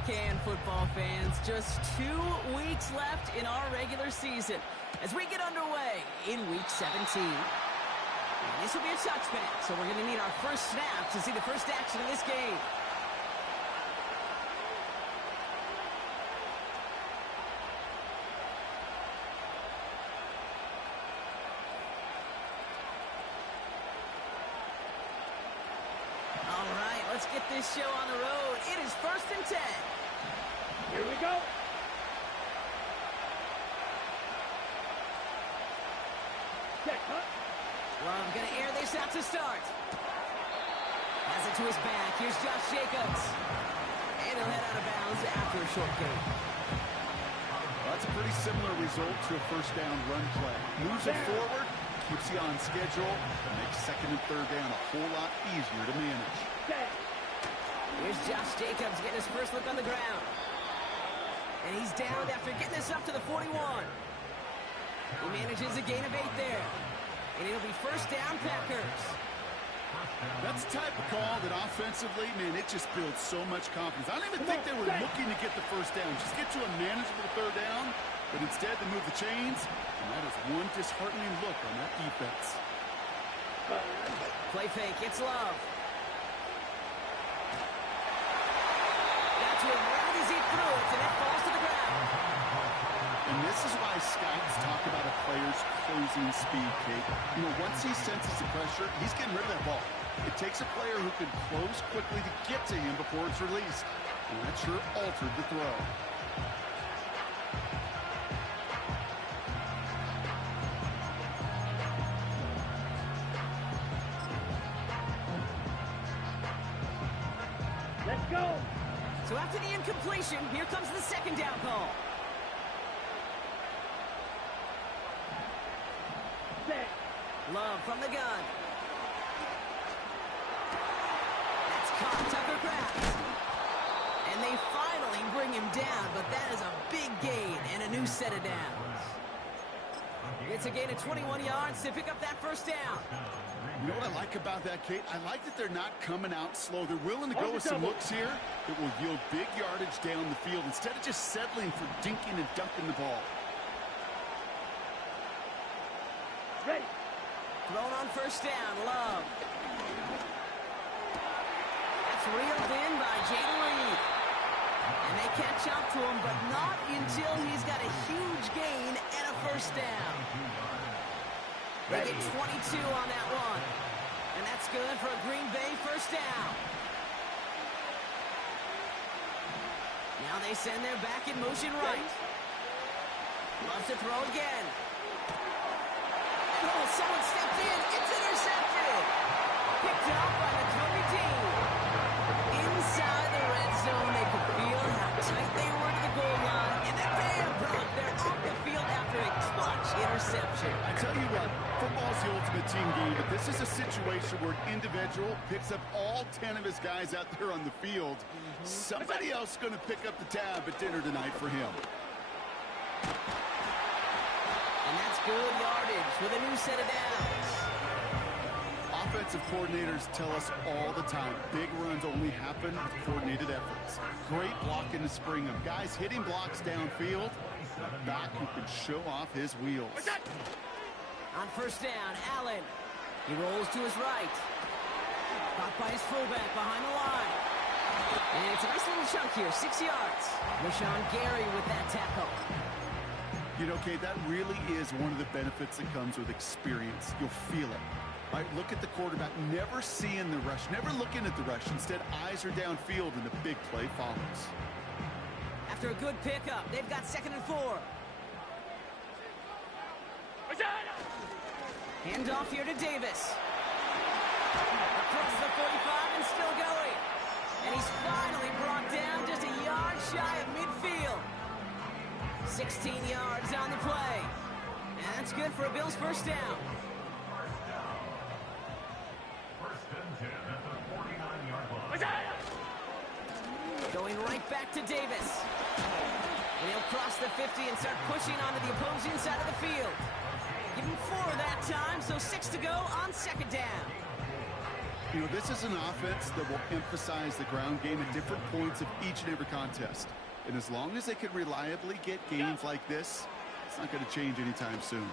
you can, football fans. Just 2 weeks left in our regular season as we get underway in Week 17. And this will be a touchback, so we're going to need our first snap to see the first action of this game. All right, let's get this show on the road. It is 1st and 10. Here we go. Check, huh? Love going to air this out to start. Has it to his back. Here's Josh Jacobs. And he'll head out of bounds after a short gain. Well, that's a pretty similar result to a first down run play. Moves it forward, keeps you on schedule, and makes 2nd and 3rd down a whole lot easier to manage. Here's Josh Jacobs getting his first look on the ground. And he's down after getting this up to the 41. He manages a gain of 8 there. And it'll be first down, Packers. That's the type of call that offensively, man, it just builds so much confidence. I don't even think they were looking to get the first down. Just get to a manageable 3rd down. But instead, they move the chains. And that is one disheartening look on that defense. Play fake. It's Love. Got to him right as he threw it, and it falls to the ground. And this is why scouts talk about a player's closing speed, Kate. You know, once he senses the pressure, he's getting rid of that ball. It takes a player who can close quickly to get to him before it's released. And that sure altered the throw. Let's go. So after the incompletion, here comes the 2nd down call. Love from the gun. That's caught Tucker Kraft. And they finally bring him down, but that is a big gain and a new set of downs. It's a gain of 21 yards to pick up that first down. You know what I like about that, Kate? I like that they're not coming out slow. They're willing to go with some looks here that will yield big yardage down the field instead of just settling for dinking and dunking the ball. Ready. Thrown on first down, Love. That's reeled in by Jayden Reed. And they catch up to him, but not until he's got a huge gain and a first down. They get 22 on that one. And that's good for a Green Bay first down. Now they send their back in motion right. Loves to throw again. Oh, someone stepped in. It's intercepted. Picked up by Nakobe Dean. Inside the red zone, they could feel how tight they were to the goal line. And then bam, Brock, they're off the field after a clutch interception. I tell you what, football's the ultimate team game, but this is a situation where an individual picks up all 10 of his guys out there on the field. Somebody else is going to pick up the tab at dinner tonight for him. And that's good yardage with a new set of downs. Offensive coordinators tell us all the time, big runs only happen with coordinated efforts. Great blocking to spring them. Guys hitting blocks downfield, a back who can show off his wheels. On first down, Allen. He rolls to his right. Caught by his fullback behind the line. And it's a nice little chunk here, 6 yards. Rashawn Gary with that tackle. You know, Kate, that really is one of the benefits that comes with experience. You'll feel it. Right, look at the quarterback, never seeing the rush, never looking at the rush. Instead, eyes are downfield, and the big play follows. After a good pickup, they've got 2nd and 4. Hand off here to Davis. Across the 45 and still going. And he's finally brought down just a yard shy of midfield. 16 yards on the play. And that's good for a Bills first down. Going right back to Davis. And he'll cross the 50 and start pushing onto the opposing side of the field. Give him 4 that time, so 6 to go on 2nd down. You know, this is an offense that will emphasize the ground game at different points of each and every contest. And as long as they can reliably get gains like this, it's not going to change anytime soon.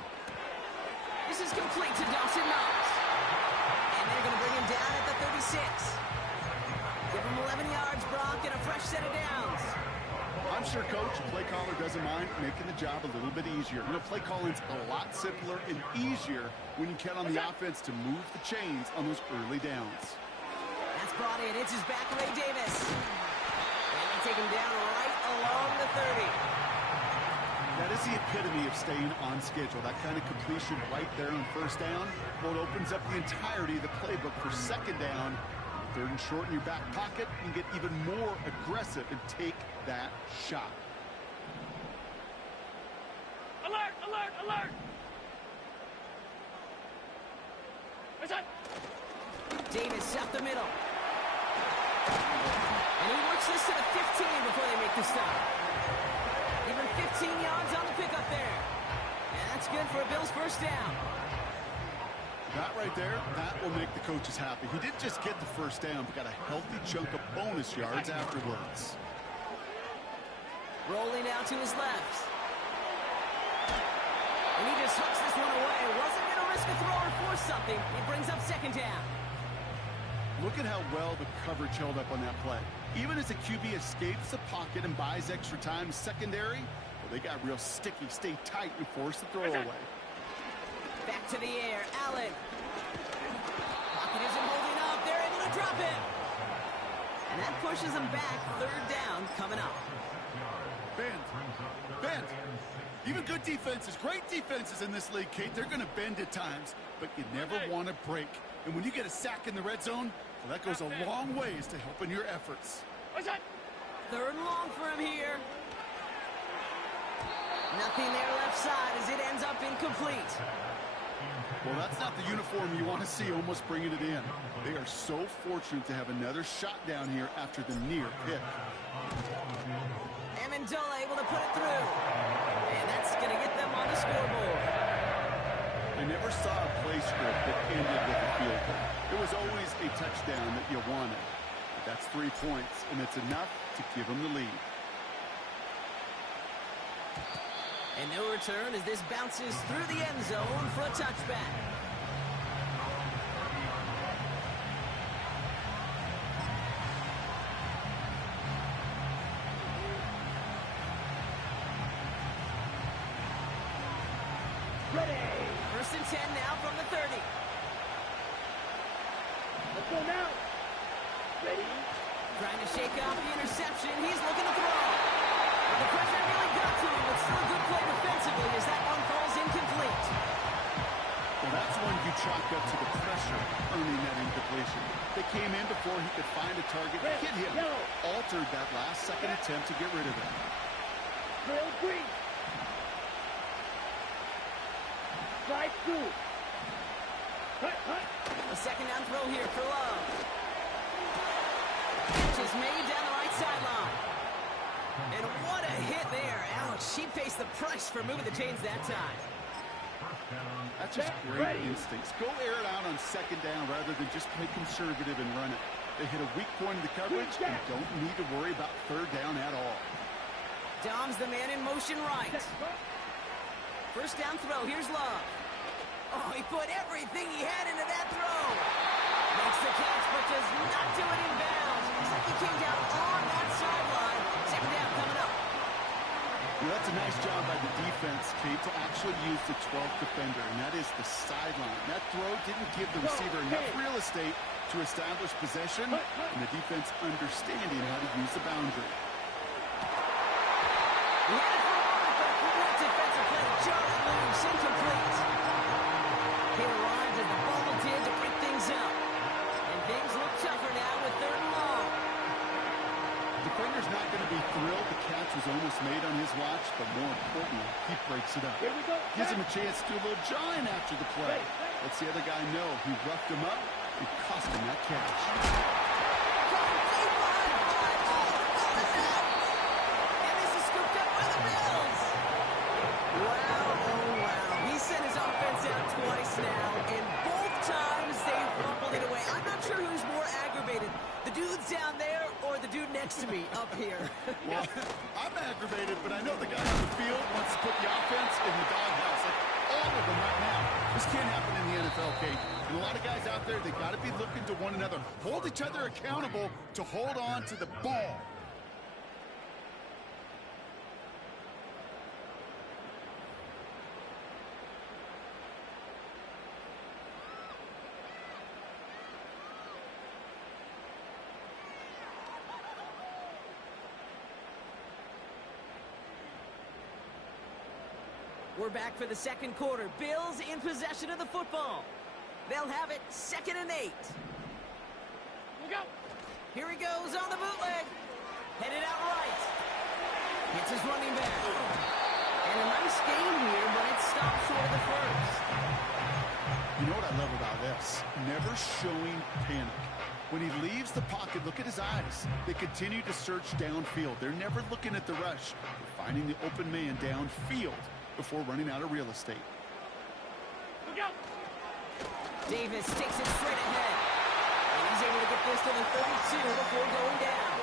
This is complete to Dawson Knox. And they're going to bring him down at the 36. Give him 11 yards, Brock, and a fresh set of downs. I'm sure Coach, play caller doesn't mind making the job a little bit easier. You know, play calling's a lot simpler and easier when you count on the offense to move the chains on those early downs. That's brought in. It's his back, Ray Davis. And they take him down right along the 30. That is the epitome of staying on schedule. That kind of completion right there on first down. Well, it opens up the entirety of the playbook for second down. Third and short in your back pocket, you can get even more aggressive and take that shot. Alert, alert, alert! What's up? Davis up the middle. And he works this to the 15 before they make the stop. Even 15 yards on the pickup there. And that's good for a Bills first down. That right there, that will make the coaches happy. He didn't just get the first down, but got a healthy chunk of bonus yards afterwards. Rolling out to his left. And he just hooks this one away. Wasn't going to risk a throw or force something. He brings up second down. Look at how well the coverage held up on that play. Even as the QB escapes the pocket and buys extra time secondary, well, they got real sticky, stay tight, and force the throw away. Back to the air, Allen. Pocket isn't holding up. They're able to drop him. And that pushes them back. Third down coming up. Bend. Even good defenses, great defenses in this league, Kate, they're going to bend at times, but you never want to break. And when you get a sack in the red zone, well, that goes a long ways to helping your efforts. What's that? Third and long for him here. Nothing there left side as it ends up incomplete. Well, that's not the uniform you want to see almost bringing it in. They are so fortunate to have another shot down here after the near pick. Amendola able to put it through. And that's going to get them on the scoreboard. I never saw a play script that ended with a field goal. It was always a touchdown that you wanted. But that's 3 points, and it's enough to give them the lead. And no return as this bounces through the end zone for a touchback. Ready! First and 10 now from the 30. Let's go now! Ready? Trying to shake off the interception. He's looking to throw. Well, the pressure really got to him, but still a good play defensively as that one falls incomplete. Well, that's one you chalk up to the pressure earning that incompletion. They came in before he could find a target, hit him, altered that last-second attempt to get rid of it. Drill green! Slide through! Cut! A second down throw here for Love. Catch is made down the right sideline. And what a hit there. Alex, she faced the price for moving the chains that time. That's just great instincts. Go air it out on second down rather than just play conservative and run it. They hit a weak point in the coverage and don't need to worry about third down at all. Dom's the man in motion right. First down throw. Here's Love. Oh, he put everything he had into that throw. Makes the catch, but does not do it in bounds. Looks like he came down on that sideline. Second down coming up. Well, that's a nice job by the defense, Kate, to actually use the 12th defender, and that is the sideline. That throw didn't give the receiver enough real estate to establish possession, and the defense understanding how to use the boundary. He had it for a moment, but a great defensive play. Jarrett moves incomplete. He arrived as the ball did to break things up. And things look tougher now with third and long. Defender's not going to be thrilled the catch was almost made on his watch, but more importantly, he breaks it up. Here we go. Gives him a chance to do a little jawing after the play. Lets the other guy know he roughed him up and cost him that catch. And this is scooped up by the Bills. Wow, oh wow. He sent his offense out twice now, and both times they fumbled it away. I'm not sure who I'm aggravated, but I know the guy on the field wants to put the offense in the doghouse. Like all of them right now. This can't happen in the NFL, Kate. And a lot of guys out there, they got to be looking to one another. Hold each other accountable to hold on to the ball. We're back for the second quarter. Bills in possession of the football. They'll have it 2nd and 8. Go. Here he goes on the bootleg. Headed out right. Hits his running back. And a nice game here, but it stopped short of the first. You know what I love about this? Never showing panic. When he leaves the pocket, look at his eyes. They continue to search downfield. They're never looking at the rush. They're finding the open man downfield before running out of real estate. Look out. Davis takes it straight ahead. And he's able to get this to the 32 before going down.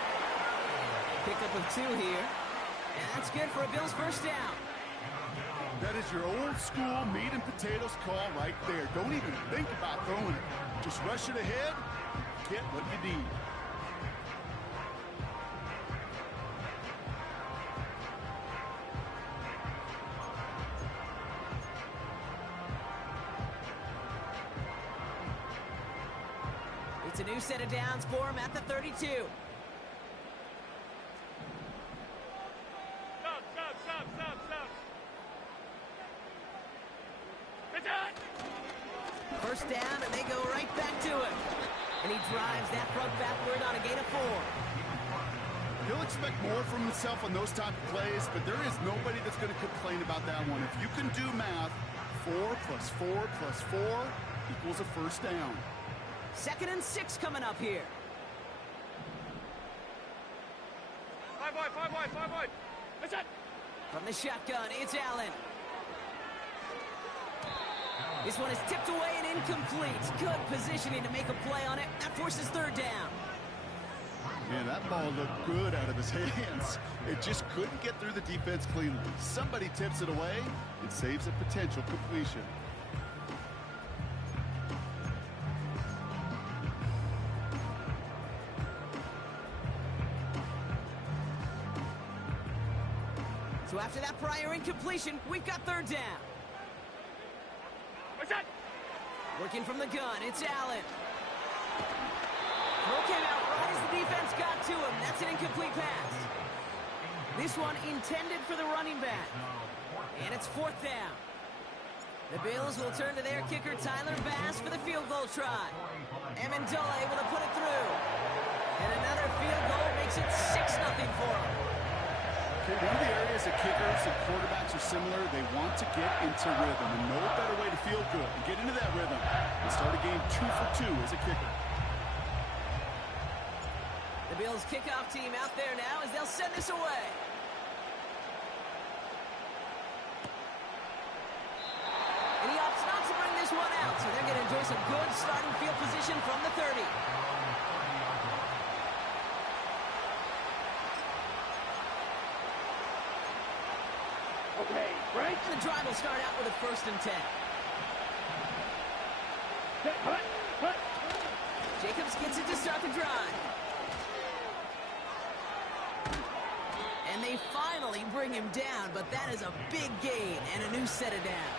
Pickup of 2 here. And that's good for a Bills first down. That is your old school meat and potatoes call right there. Don't even think about throwing it. Just rush it ahead, get what you need. It's a new set of downs for him at the 32. Stop. First down, and they go right back to it. And he drives that front backward on a gain of 4. He'll expect more from himself on those type of plays, but there is nobody that's going to complain about that one. If you can do math, 4 plus 4 plus 4 equals a first down. 2nd and 6 coming up here. 5 wide. That's it. From the shotgun, it's Allen. This one is tipped away and incomplete. Good positioning to make a play on it. That forces 3rd down. Man, that ball looked good out of his hands. It just couldn't get through the defense cleanly. Somebody tips it away and saves a potential completion. So after that prior incompletion, we've got 3rd down. What's that? Working from the gun, it's Allen. Throw came out right as the defense got to him. That's an incomplete pass. This one intended for the running back. And it's 4th down. The Bills will turn to their kicker, Tyler Bass, for the field goal try. Amendola able to put it through. And another field goal makes it 6-0 for him. Okay, one of the areas that kickers and quarterbacks are similar, they want to get into rhythm. And no better way to feel good and get into that rhythm than start a game 2 for 2 as a kicker. The Bills kickoff team out there now as they'll send this away. And he opts not to bring this one out, so they're going to enjoy some good starting field position from the 30. Okay, right. And the drive will start out with a 1st and 10. Hut. Jacobs gets it to start the drive. And they finally bring him down, but that is a big gain and a new set of downs.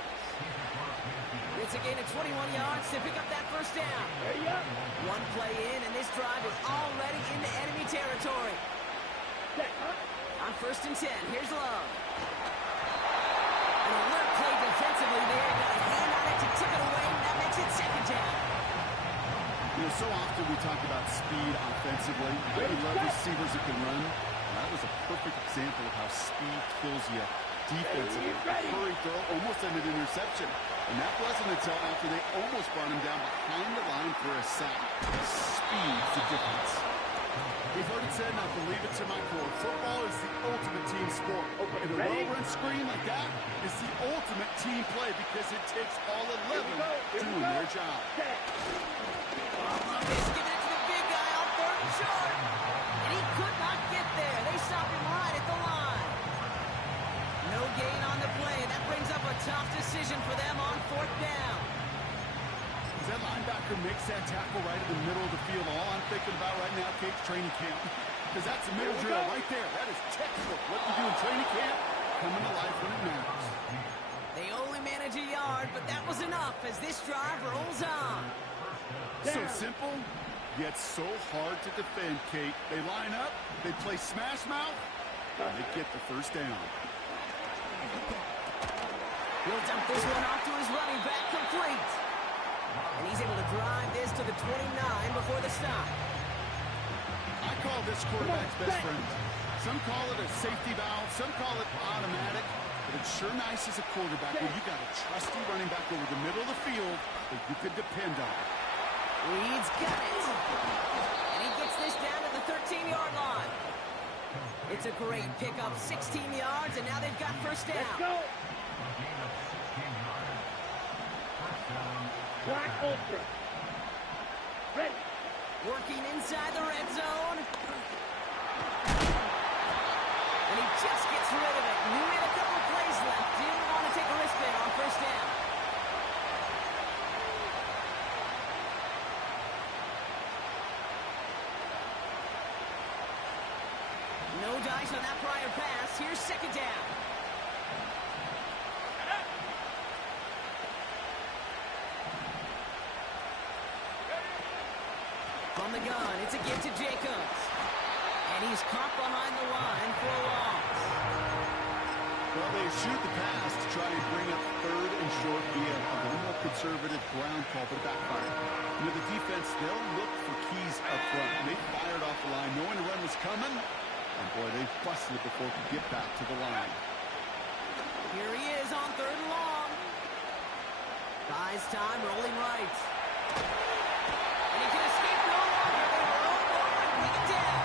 It's a gain of 21 yards to pick up that 1st down. Ready up. One play in, and this drive is already into enemy territory. Set, huh? On 1st and 10, here's Love. An alert play defensively there. Got a hand on it to tip it away. That makes it 2nd down. You know, so often we talk about speed offensively. We love receivers that can run. That was a perfect example of how speed kills you defensively. A hurry throw almost ended an interception. And that wasn't until after they almost brought him down behind the line for a sack. Speed's the difference. We've heard it said, and I believe it to my core. Football is the ultimate team sport. And a well-run screen like that is the ultimate team play because it takes all 11 doing their job. Set. He's giving it to the big guy on 3rd and short. And he could not get there. They stop him right at the line. No gain on the play. That brings up a tough decision for them on 4th down. As that linebacker makes that tackle right in the middle of the field, all I'm thinking about right now, Kate's training camp. Because that's the middle drill right there. That is textbook. What you do in training camp, coming to life when it matters. They only manage a yard, but that was enough as this drive rolls on. So simple, yet so hard to defend, Kate. They line up, they play smash mouth, and they get the first down. He'll dump this one off to his running back, complete. And he's able to drive this to the 29 before the stop. I call this quarterback's best friend. Some call it a safety valve, some call it automatic, but it's sure nice as a quarterback when you got a trusty running back over the middle of the field that you could depend on. Reed's got it. And he gets this down to the 13-yard line. It's a great pickup, 16 yards, and now they've got first down. Let's go. Black Ultra. Ready. Working inside the red zone. And he just gets rid of it. Knew he had a couple plays left. Didn't want to take a risk there on first down. No dice on that prior pass. Here's 2nd down. From the gun, it's a give to Jacobs. And he's caught behind the line for a loss. Well, they shoot the pass to try and bring up 3rd and short via a little more conservative ground call, but backfired. You know, the defense, they'll look for keys up front. And they fired off the line knowing the run was coming. And boy, they busted it before it could get back to the line. Here he is on 3rd and long. Buys time, rolling right. And he can escape no longer. They roll over and bring it down.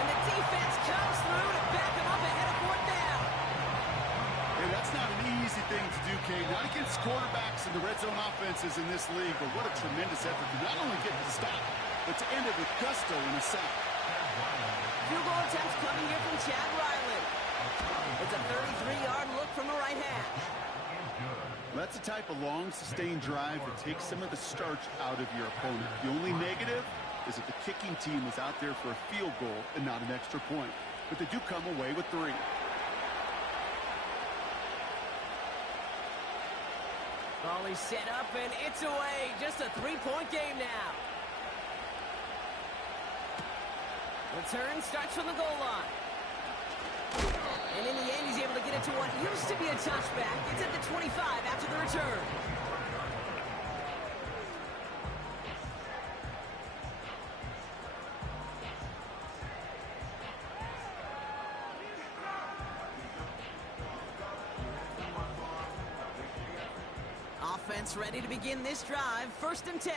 And the defense comes through to back him up ahead of 4th down. Hey, that's not an easy thing to do, Kate. Not against quarterbacks and the red zone offenses in this league, but what a tremendous effort to not only get the stop, but to end it with gusto in a sack. Field goal attempts coming here from Chad Riley. It's a 33-yard look from the right hash. That's the type of long, sustained drive that takes some of the starch out of your opponent. The only negative is that the kicking team was out there for a field goal and not an extra point. But they do come away with 3. Ball is set up, and it's away. Just a 3-point game now. Return starts from the goal line. And in the end, he's able to get it to what used to be a touchback. It's at the 25 after the return. Offense ready to begin this drive. 1st and 10.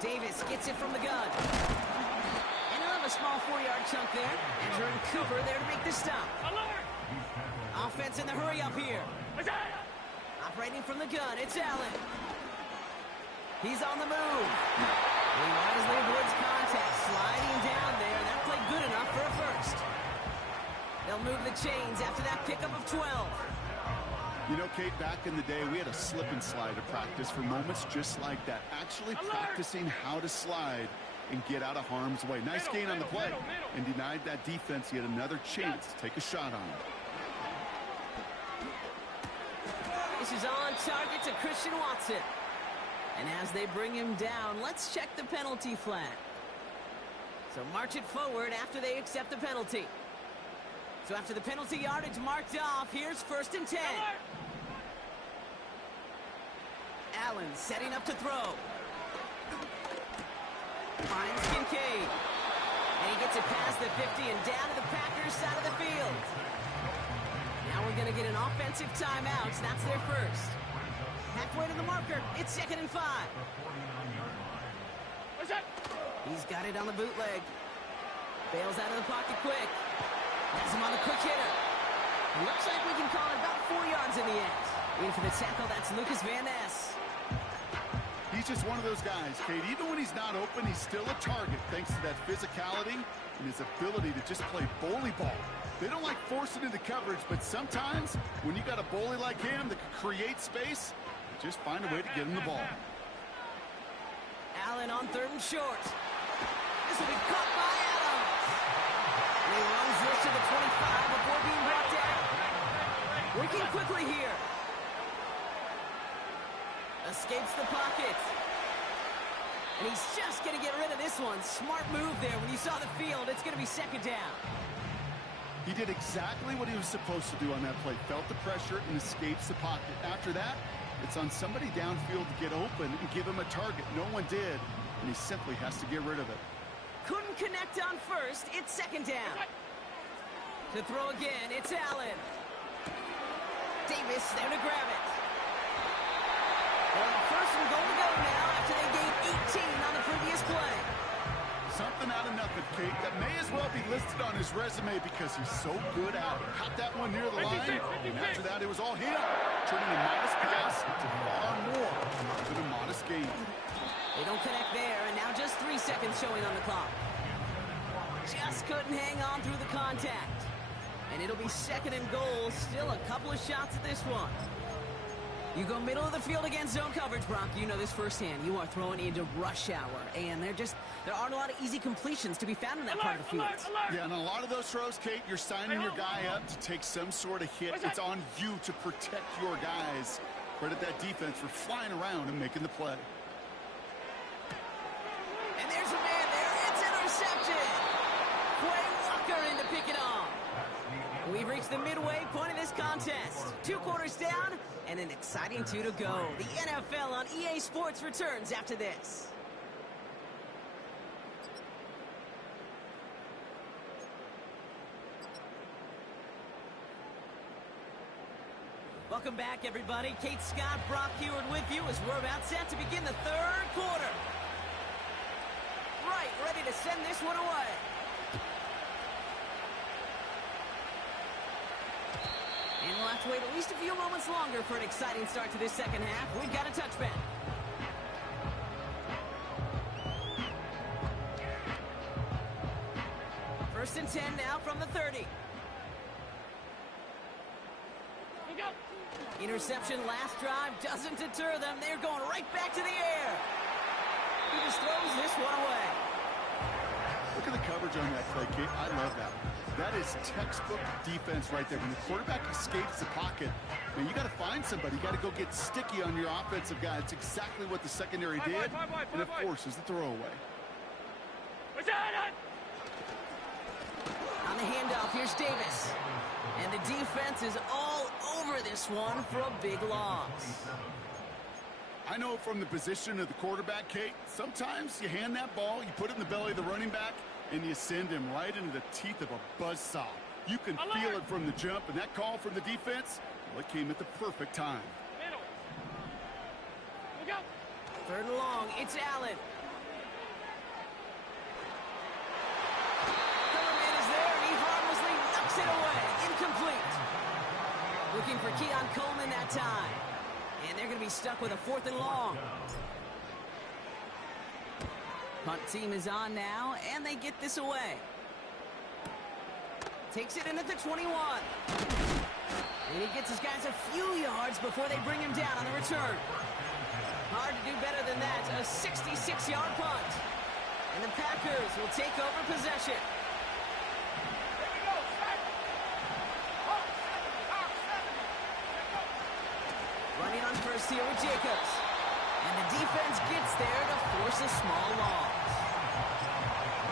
Davis gets it from the gun. And he'll have a small 4-yard chunk there. And Jordan Cooper there to make the stop. Alert! Offense in the hurry up here. Operating from the gun, it's Allen. He's on the move. He wisely avoids contact, sliding down there. That played good enough for a first. They'll move the chains after that pickup of 12. You know, Kate, back in the day, we had a slip and slide to practice for moments just like that. Actually practicing how to slide and get out of harm's way. Nice gain on the play and denied that defense yet another chance to take a shot on him. This is on target to Christian Watson. And as they bring him down, let's check the penalty flag. So march it forward after they accept the penalty. So after the penalty yardage marked off, here's 1st and 10. Allen setting up to throw. Finds Kincaid. And he gets it past the 50 and down to the Packers side of the field. Now we're going to get an offensive timeout. That's their first. Halfway to the marker. It's 2nd and 5. What's that? He's got it on the bootleg. Bails out of the pocket quick. Has him on the quick hitter. Looks like we can call it about 4 yards in the end. In for the tackle, that's Lucas Van Ness. He's just one of those guys, Kate. Even when he's not open, he's still a target thanks to that physicality and his ability to just play bully ball. They don't like forcing into coverage, but sometimes when you got a bully like him that can create space, just find a way to get him the ball. Allen on 3rd and short. This will be caught by Adams. And he runs this to the 25 before being brought down. Working quickly here. Escapes the pocket. And he's just going to get rid of this one. Smart move there. When you saw the field, it's going to be 2nd down. He did exactly what he was supposed to do on that play. Felt the pressure and escapes the pocket. After that, it's on somebody downfield to get open and give him a target. No one did, and he simply has to get rid of it. Couldn't connect on 1st. It's 2nd down. To throw again, it's Allen. Davis there to grab it. Well, 1st and goal to go now after they gained 18 on the previous play. Something out of nothing, Kate, that may as well be listed on his resume because he's so good at it. Caught that one near the line, and after that, it was all him. Turning a modest pass to far more than a modest gain. They don't connect there, and now just 3 seconds showing on the clock. Just couldn't hang on through the contact. And it'll be 2nd and goal. Still a couple of shots at this one. You go middle of the field against zone coverage, Brock. You know this firsthand. You are throwing into rush hour, and there aren't a lot of easy completions to be found in that part of the field. Yeah, and a lot of those throws, Kate, you're signing your guy up to take some sort of hit. It's on you to protect your guys. Credit that defense for flying around and making the play. And there's a man there. It's intercepted. Quay Walker in to pick it off. We've reached the midway point of this contest. 2 quarters down and an exciting 2 to go. The NFL on EA Sports returns after this. Welcome back, everybody. Kate Scott, Brock Heward with you as we're about set to begin the 3rd quarter. Right, ready to send this one away. And we'll have to wait at least a few moments longer for an exciting start to this 2nd half. We've got a touchback. First and 10 now from the 30. Interception last drive doesn't deter them. They're going right back to the air. He just throws this one away. Look at the coverage on that play, Kate. I love that. That is textbook defense right there. When the quarterback escapes the pocket, man, you got to find somebody. You got to go get sticky on your offensive guy. It's exactly what the secondary did, and of course, is the throwaway. On the handoff, here's Davis. And the defense is all over this one for a big loss. I know from the position of the quarterback, Kate, sometimes you hand that ball, you put it in the belly of the running back, and you send him right into the teeth of a buzzsaw. You can feel it from the jump, and that call from the defense, well, it came at the perfect time. 3rd and long, it's Allen. Coverman is there, and he harmlessly knocks it away. Incomplete. Looking for Keon Coleman that time. And they're going to be stuck with a 4th and long. Punt team is on now, and they get this away. Takes it in at the 21. And he gets his guys a few yards before they bring him down on the return. Hard to do better than that. A 66-yard punt. And the Packers will take over possession. Running on first here with Jacobs. And the defense gets there to force a small loss.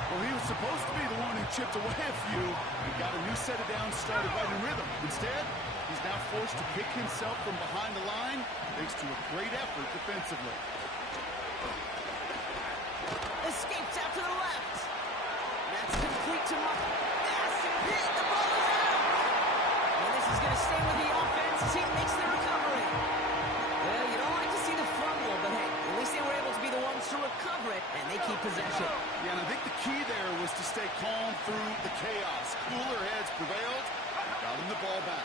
Well, he was supposed to be the one who chipped away a few and got a new set of downs started right in rhythm. Instead, he's now forced to pick himself from behind the line thanks to a great effort defensively. Escapes out to the left. That's complete to Muffin. Massive hit. The ball is out. And this is going to stay with the offense. Team makes the recovery. Well, you don't like to see the fumble, but hey, at least they were able to be the ones to recover it, and they keep possession. Yeah, and I think the key there was to stay calm through the chaos. Cooler heads prevailed and got him the ball back.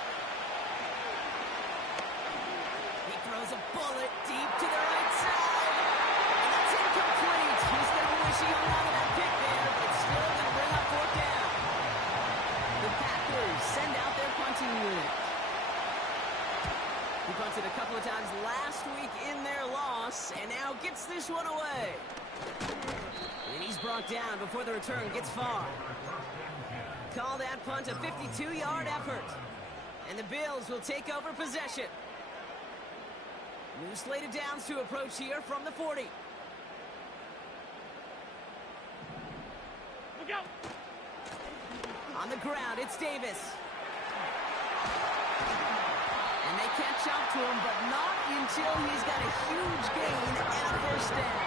couple of times last week in their loss, and now gets this one away. And he's brought down before the return gets far. Call that punt a 52-yard effort. And the Bills will take over possession. New slated downs to approach here from the 40. Look out! On the ground, it's Davis. And they catch up to him, but not until he's got a huge gain and a first down.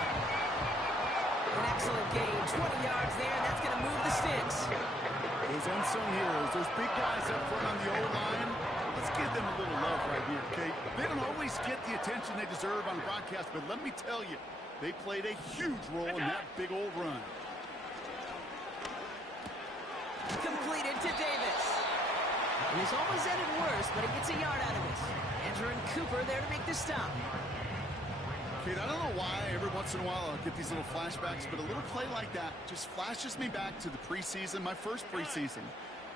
An excellent gain, 20 yards there. That's going to move the sticks. Those unsung heroes, those big guys up front on the O-line, let's give them a little love right here, okay? They don't always get the attention they deserve on broadcast, but let me tell you, they played a huge role in that big old run. Completed to Davis. And he's almost ended worse, but he gets a yard out of it. Andrew and Cooper there to make the stop. Kate, I don't know why every once in a while I'll get these little flashbacks, but a little play like that just flashes me back to the preseason, my first preseason.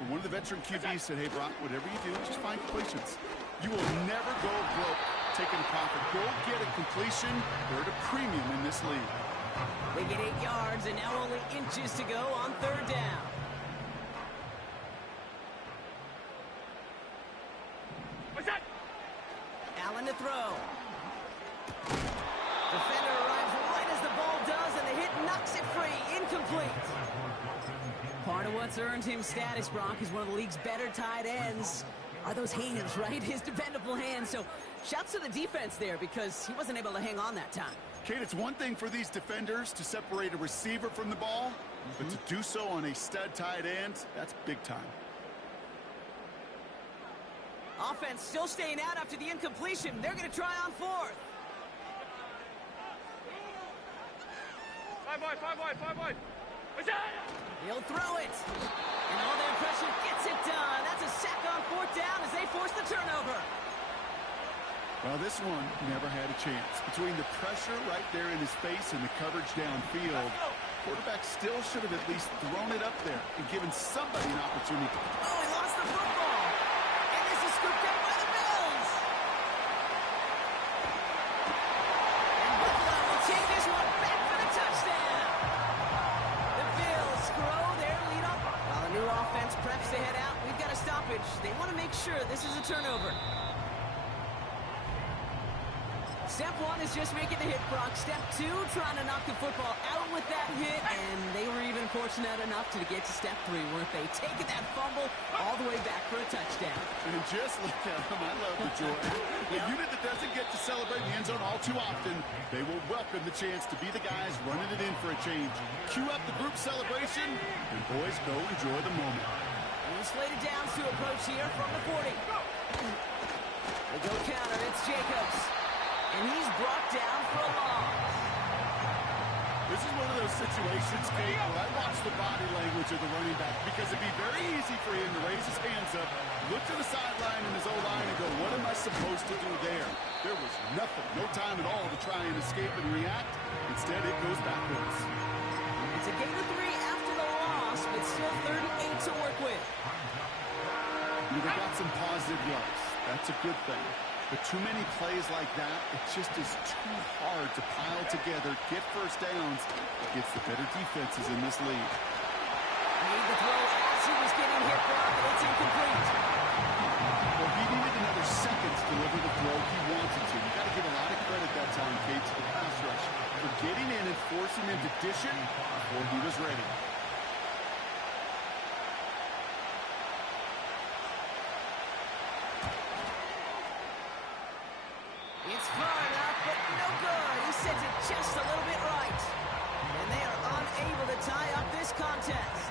When one of the veteran QBs said, hey, Brock, whatever you do, just find completions. You will never go broke taking a profit. Go get a completion. They're at a premium in this league. They get 8 yards, and now only inches to go on third down. What's that? Allen to throw. Defender arrives right as the ball does, and the hit knocks it free. Incomplete. Part of what's earned him status, Brock, is one of the league's better tight ends. Are those hands, right? His dependable hands. So shouts to the defense there because he wasn't able to hang on that time. Kate, it's one thing for these defenders to separate a receiver from the ball, but to do so on a stud tight end, that's big time. Offense still staying out after the incompletion. They're going to try on fourth. Five wide. What's that? He'll throw it. And all their pressure gets it done. That's a sack on fourth down as they force the turnover. Well, this one never had a chance. Between the pressure right there in his face and the coverage downfield, quarterback still should have at least thrown it up there and given somebody an opportunity. Oh, he lost the football. And this is scooped up by the Bills. And Buffalo will take this one back for the touchdown. The Bills grow their lead up. While the new offense preps to head out, we've got a stoppage. They want to make sure this is a turnover. Step one is just making the hit, Brock. Step two, trying to knock the football out with that hit, and they were even fortunate enough to get to step three, weren't they? Taking that fumble all the way back for a touchdown. And just look at them. I love the joy. A unit that doesn't get to celebrate in the end zone all too often, they will welcome the chance to be the guys running it in for a change. Cue up the group celebration, and boys, go enjoy the moment. And slated downs to approach here from the 40. They go counter. It's Jacobs. And he's brought down for a loss. This is one of those situations, Kate, where I watch the body language of the running back because it'd be very easy for him to raise his hands up, look to the sideline in his O-line and go, what am I supposed to do there? There was nothing, no time at all to try and escape and react. Instead, it goes backwards. It's a gain of 3 after the loss, but still 38 to work with. They got some positive yards. That's a good thing. But too many plays like that, it just is too hard to pile together, get first downs against the better defenses in this league. Made the throw as he was getting hit, Brock, and it's incomplete. Well, he needed another second to deliver the throw he wanted to. You got to give a lot of credit that time, Kate, to the pass rush for getting in and forcing him to dish it before he was ready. It's far enough, but no good. He sends it just a little bit right. And they are unable to tie up this contest.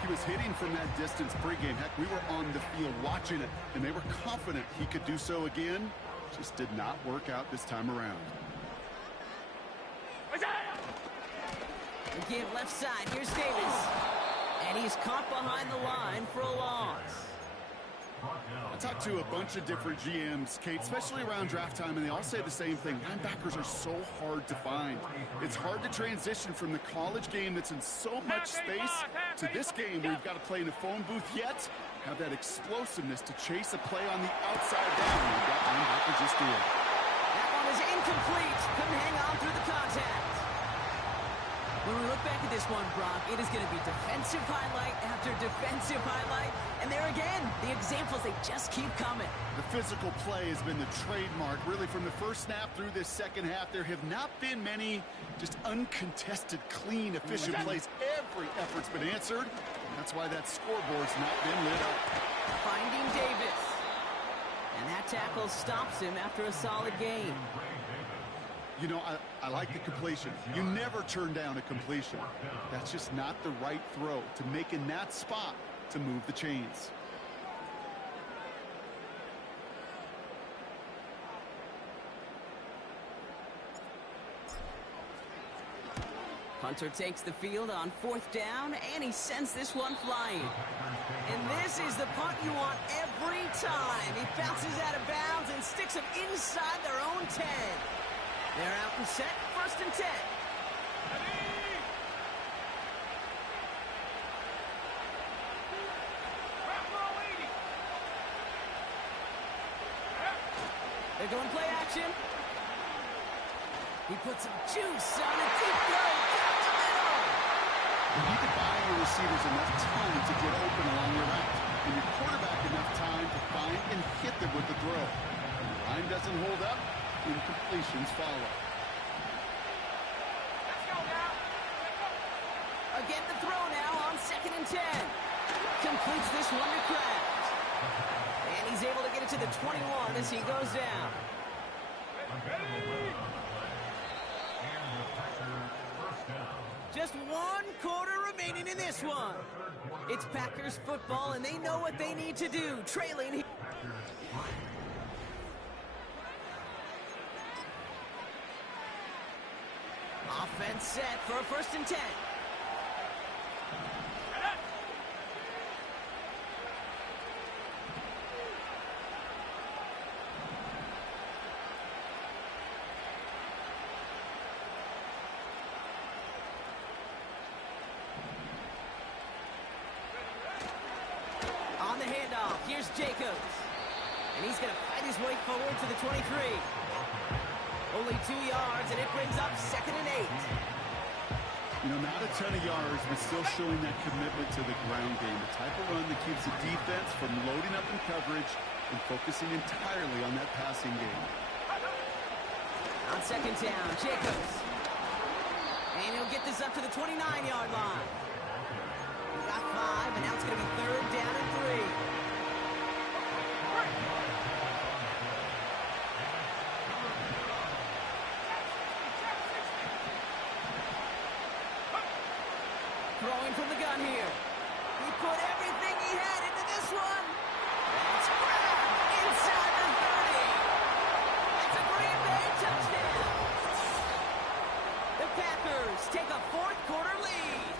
He was hitting from that distance pregame. Heck, we were on the field watching it, and they were confident he could do so again. Just did not work out this time around. Again, left side. Here's Davis. And he's caught behind the line for a loss. I talked to a bunch of different GMs, Kate, especially around draft time, and they all say the same thing. Linebackers are so hard to find. It's hard to transition from the college game that's in so much space to this game where you've got to play in a phone booth, yet have that explosiveness to chase a play on the outside down. And that linebacker just did. That one is incomplete. Couldn't hang on through the contact. When we look back at this one, Brock, it is going to be defensive highlight after defensive highlight. And there again, the examples, they just keep coming. The physical play has been the trademark. Really, from the first snap through this second half, there have not been many just uncontested, clean, efficient plays. Every effort's been answered. That's why that scoreboard's not been lit up. Finding Davis. And that tackle stops him after a solid game. You know, I like the completion. You never turn down a completion. That's just not the right throw to make in that spot to move the chains. Hunter takes the field on 4th down, and he sends this one flying. And this is the punt you want every time. He bounces out of bounds and sticks them inside their own 10. They're out and set, 1st and 10. They're going play action. He puts some juice on a deep throw down the middle. You need to buy your receivers enough time to get open along your route, and your quarterback enough time to find and hit them with the throw. When the line doesn't hold up, incompletions follow. Let's go now. Again the throw now on 2nd and 10. Completes this one to Kraft. And he's able to get it to the 21 as he goes down. Just 1 quarter remaining in this one. It's Packers football, and they know what they need to do. Trailing. Offense set for a 1st and 10. On the handoff, here's Jacobs. And he's going to fight his way forward to the 23. Only 2 yards, and it brings up 2nd and 8. You know, not a ton of yards, but still showing that commitment to the ground game. The type of run that keeps the defense from loading up in coverage and focusing entirely on that passing game. On 2nd down, Jacobs. And he'll get this up to the 29-yard line. He got 5, and now it's going to be 3rd down and 3. Throwing from the gun here. He put everything he had into this one. That's grabbed inside the 30. It's a Green Bay touchdown. The Packers take a 4th quarter lead.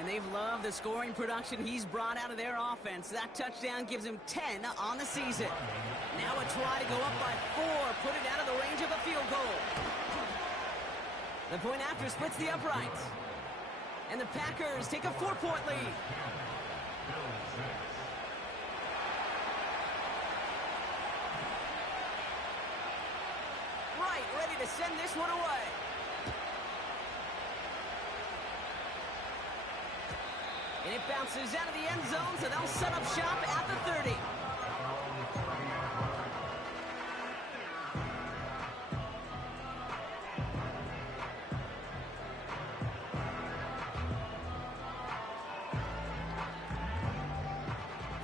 And they've loved the scoring production he's brought out of their offense. That touchdown gives him 10 on the season. Now a try to go up by 4, put it out of the range of a field goal. The point after splits the uprights. And the Packers take a 4-point lead. Right, ready to send this one away. And it bounces out of the end zone, so they'll set up shop at the 30.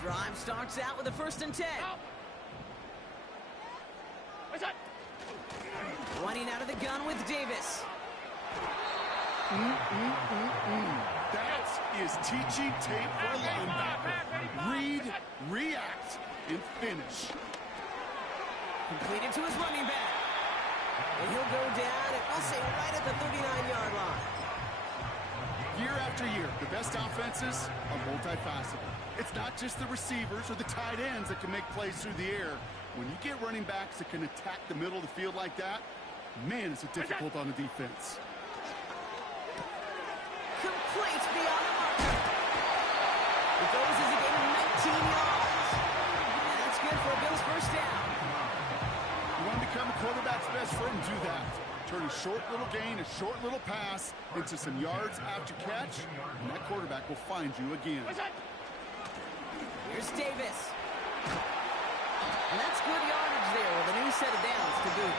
Drive starts out with a 1st and 10. What's that? Running out of the gun with Davis. That is teaching tape for a linebacker. Read, react, and finish. Completed to his running back. And he'll go down, and I'll say right at the 39-yard line. Year after year, the best offenses are multifaceted. It's not just the receivers or the tight ends that can make plays through the air. When you get running backs that can attack the middle of the field like that, man, is it difficult on the defense. Complete beyond the marker. It goes as a game of yards. And that's good for a Bills first down. You want to become a quarterback's best friend, do that. Turn a short little gain, a short little pass into some yards after catch, and that quarterback will find you again. Here's Davis. And that's good yardage there with a new set of downs to boot.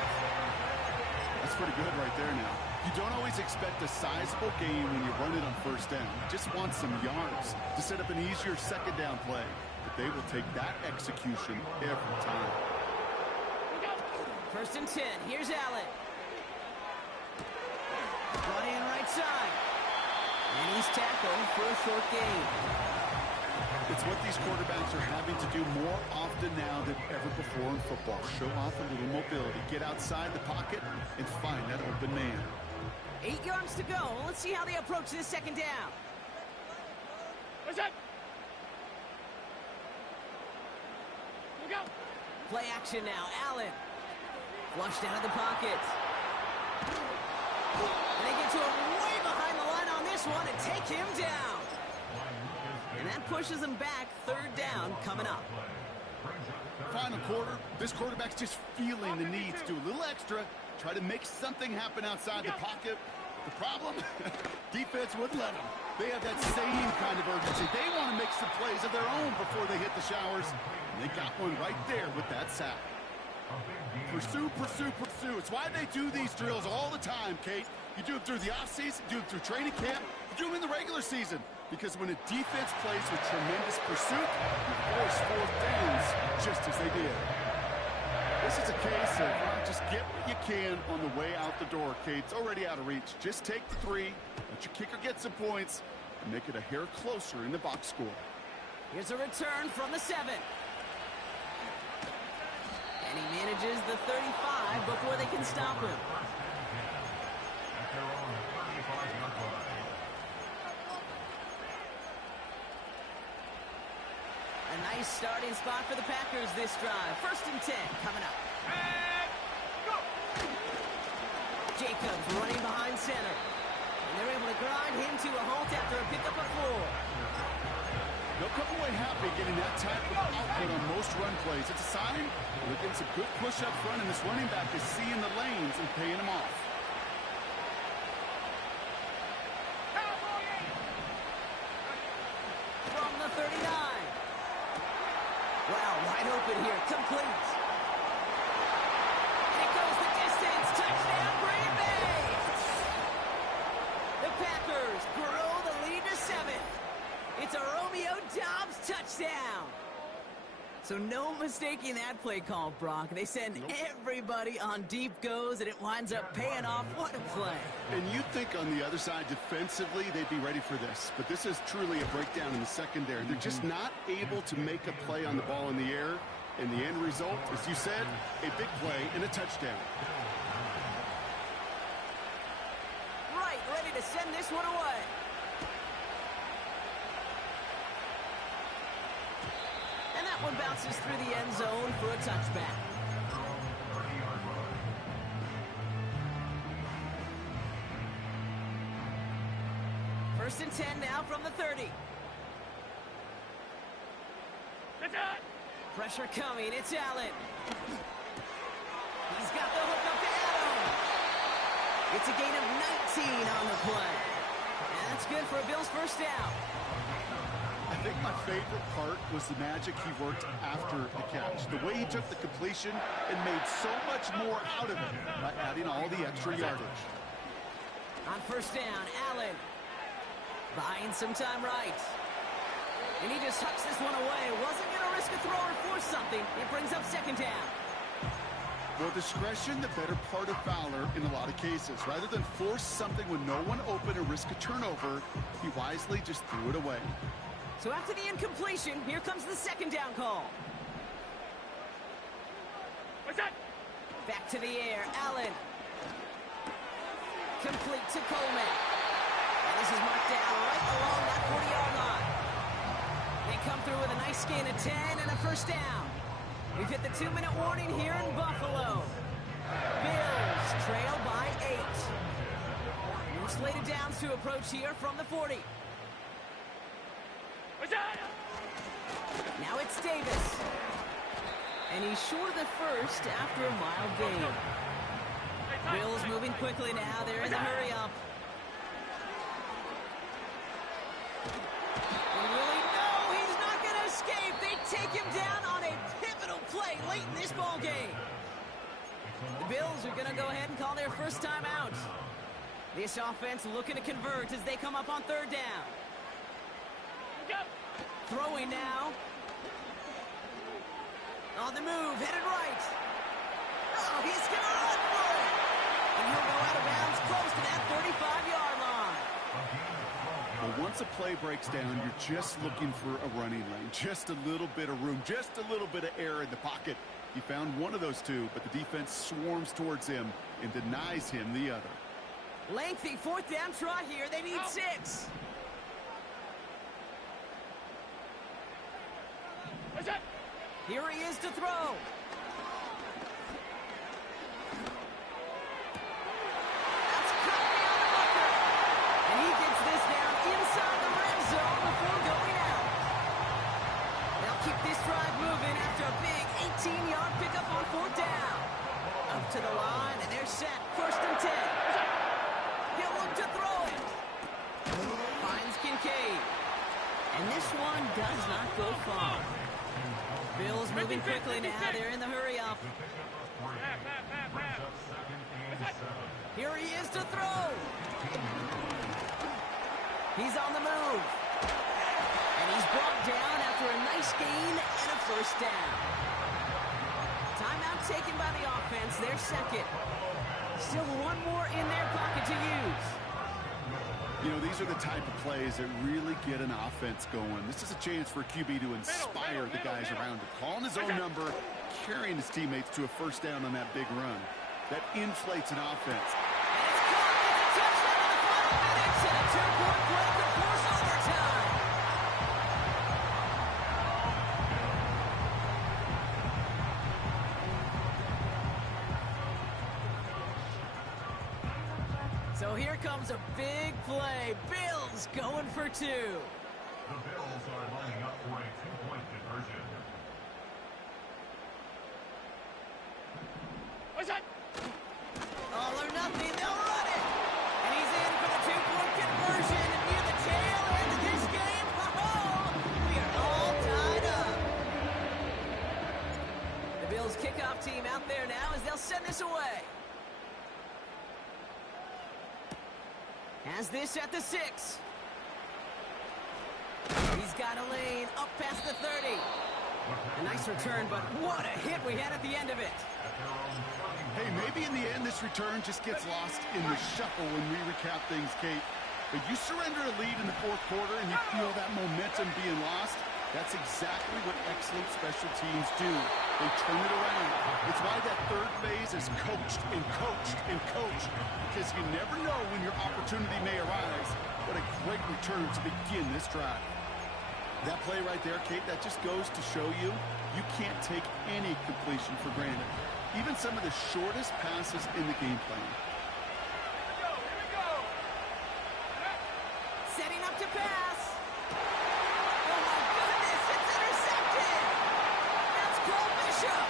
That's pretty good right there now. You don't always expect a sizable gain when you run it on first down. You just want some yards to set up an easier second down play. But they will take that execution every time. First and 10. Here's Allen. Brought in right side. And he's tackled for a short gain. It's what these quarterbacks are having to do more often now than ever before in football. Show off a little mobility. Get outside the pocket and find that open man. 8 yards to go. Let's see how they approach this second down. Play action now. Allen. Flushed out of the pocket. And they get to him way behind the line on this one and take him down. And that pushes him back. Third down coming up. Final quarter, this quarterback's just feeling the need to do a little extra, try to make something happen outside the pocket. The problem? Defense wouldn't let them. They have that same kind of urgency. They want to make some plays of their own before they hit the showers. And they got one right there with that sack. Pursue, pursue, pursue. It's why they do these drills all the time, Kate. You do it through the offseason, you do it through training camp, you do them in the regular season. Because when a defense plays with tremendous pursuit, you force fourth downs just as they did. This is a case of just get what you can on the way out the door, Kate. It's already out of reach. Just take the 3, let your kicker get some points, and make it a hair closer in the box score. Here's a return from the 7. And he manages the 35 before they can stop him. A nice starting spot for the Packers this drive. First and 10 coming up. And go! Jacobs running behind center. And they're able to grind him to a halt after a pickup of 4. They'll come away happy getting that type of output on most run plays. It's a sign they're getting some good push up front, and this running back is seeing the lanes and paying them off. From the 39. Wow, wide open here. Complete. And it goes the distance. Touchdown, Green Bay. The Packers grow the lead to 7. It's a Romeo Doubs touchdown. So no mistaking that play call, Brock. They send everybody on deep goes, and it winds up paying off. What a play. And you'd think on the other side defensively they'd be ready for this. But this is truly a breakdown in the secondary. They're just not able to make a play on the ball in the air. And the end result, as you said, a big play and a touchdown. Right, ready to send this one away. And that one bounces through the end zone for a touchback. First and 10 now from the 30. Pressure coming. It's Allen. He's got the hook up to Adam. It's a gain of 19 on the play. And that's good for a Bills first down. I think my favorite part was the magic he worked after the catch. The way he took the completion and made so much more out of it by adding all the extra yardage. On first down, Allen buying some time right. And he just hucks this one away. Wasn't going to risk a throw or force something. It brings up second down. Well, discretion, the better part of valor in a lot of cases. Rather than force something with no one open and risk a turnover, he wisely just threw it away. So after the incompletion, here comes the second down call. What's that? Back to the air, Allen. Complete to Coleman. And this is marked down right along that 40-yard line. They come through with a nice gain of 10 and a first down. We've hit the 2-minute warning here in Buffalo. Bills trail by 8. More slated downs to approach here from the 40. What's that? Now it's Davis. And he's short of the first after a mild gain. Bills moving quickly now. They're in the hurry-up. And really, no, he's not going to escape. They take him down on a pivotal play late in this ball game. The Bills are going to go ahead and call their first timeout. This offense looking to convert as they come up on third down. Throwing now. On the move, headed right. Oh, he's going to run for it. And he'll go out of bounds close to that 35-yard line. Well, once a play breaks down, you're just looking for a running lane. Just a little bit of room, just a little bit of air in the pocket. He found one of those two, but the defense swarms towards him and denies him the other. Lengthy fourth down try here. They need 6. Here he is to throw. That's cut beyond the marker. And he gets this down inside the red zone before going out. They'll keep this drive moving after a big 18-yard pickup on fourth down. Up to the line, and they're set. First and 10. He'll look to throw it. Finds Kincaid. And this one does not go far. Bills moving quickly now. They're in the hurry-up. Here he is to throw. He's on the move. And he's brought down after a nice gain and a first down. Timeout taken by the offense. Their second. Still one more in their pocket to use. You know, these are the type of plays that really get an offense going. This is a chance for QB to inspire the guys around him. Calling his own number, carrying his teammates to a first down on that big run. That inflates an offense. And it's caught. It's a touchdown in the final minutes, and a 2-point play could force overtime. So here comes a big play. Bills going for 2. The Bills are lining up for a 2-point conversion. All or nothing, they'll run it. And he's in for the 2-point conversion. And near the tail end of this game, we are all tied up. The Bills kickoff team out there now as they'll send this away. Has this at the 6. He's got a lane up past the 30. A nice return, but what a hit we had at the end of it. Hey, maybe in the end this return just gets lost in the shuffle when we recap things, Kate. But you surrender a lead in the fourth quarter and you feel that momentum being lost. That's exactly what excellent special teams do. They turn it around. It's why that third phase is coached and coached and coached. Because you never know when your opportunity may arise. What a great return to begin this drive. That play right there, Kate, that just goes to show you, you can't take any completion for granted. Even some of the shortest passes in the game plan. Here we go. Setting up to pass. Oh my goodness, it's intercepted. That's Cole Bishop.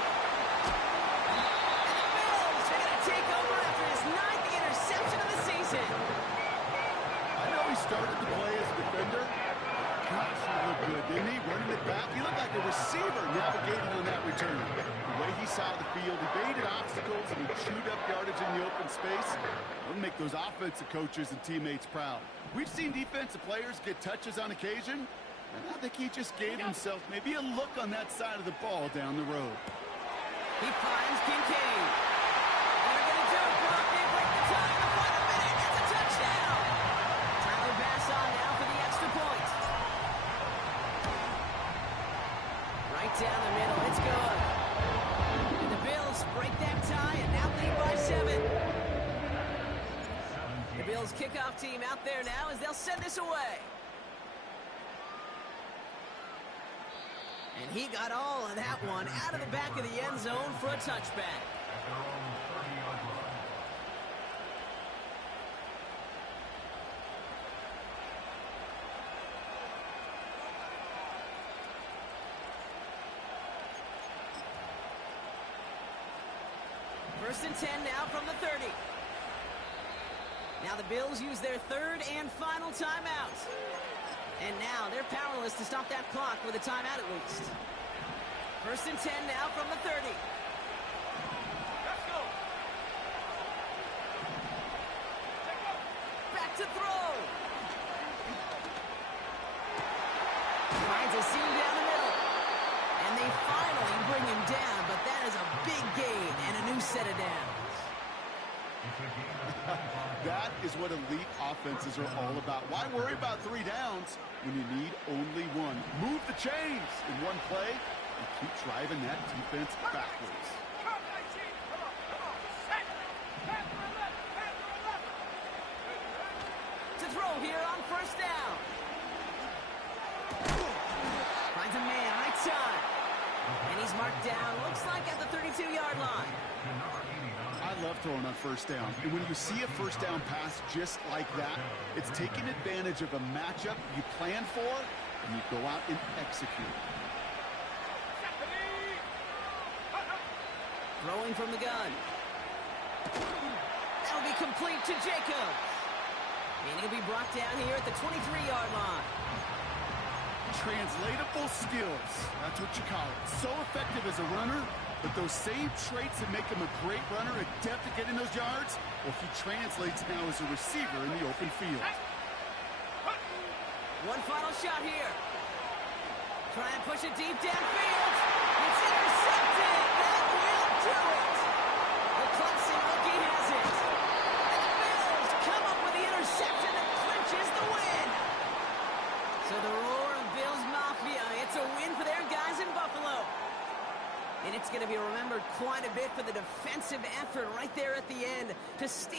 And the Bills are going to take over after his 9th interception of the season. I know he started to play as a defender. Gosh, he looked good, didn't he? Running it back. He looked like a receiver navigating on that return. The way he saw the field, he baited obstacles, and he chewed up yardage in the open space. It'll make those offensive coaches and teammates proud. We've seen defensive players get touches on occasion, and I think he just gave himself maybe a look on that side of the ball down the road. He finds Kincaid. And they're going to do it, Brock. They break the tie in the final minute. It's a touchdown. Tyler Bass on now for the extra point. Right down the middle. It's good. And the Bills break that tie and now lead by 7. The Bills kickoff team out there now as they'll send this away. And he got all of that one out of the back of the end zone for a touchback. First and 10 now from the 30. Now the Bills use their third and final timeout. And now they're powerless to stop that clock with a timeout at least. First and 10 now from the 30. Let's go. Back to throw. Finds a seam down the middle. And they finally bring him down, but that is a big gain and a new set of downs. That is what elite offenses are all about. Why worry about 3 downs when you need only one? Move the chains in one play and keep driving that defense backwards. Come, 19. Come on, come on. Set. Pass to 11. Pass to 11. To throw here on first down. Finds a man, right side. And he's marked down, looks like at the 32-yard line. I love throwing on first down. And when you see a first down pass just like that, it's taking advantage of a matchup you plan for, and you go out and execute. Throwing from the gun. That'll be complete to Jacobs. And he'll be brought down here at the 23-yard line. Translatable skills. That's what you call it. So effective as a runner, but those same traits that make him a great runner, adept at getting those yards, well, he translates now as a receiver in the open field. One final shot here. Try and push it deep downfield. It's intercepted. That will do it. The Clemson rookie has it. And the Bills come up with the interception that clinches the win. So the roar of Bills Mafia, it's a win for their guys in Buffalo. And it's going to be remembered quite a bit for the defensive effort right there at the end to steal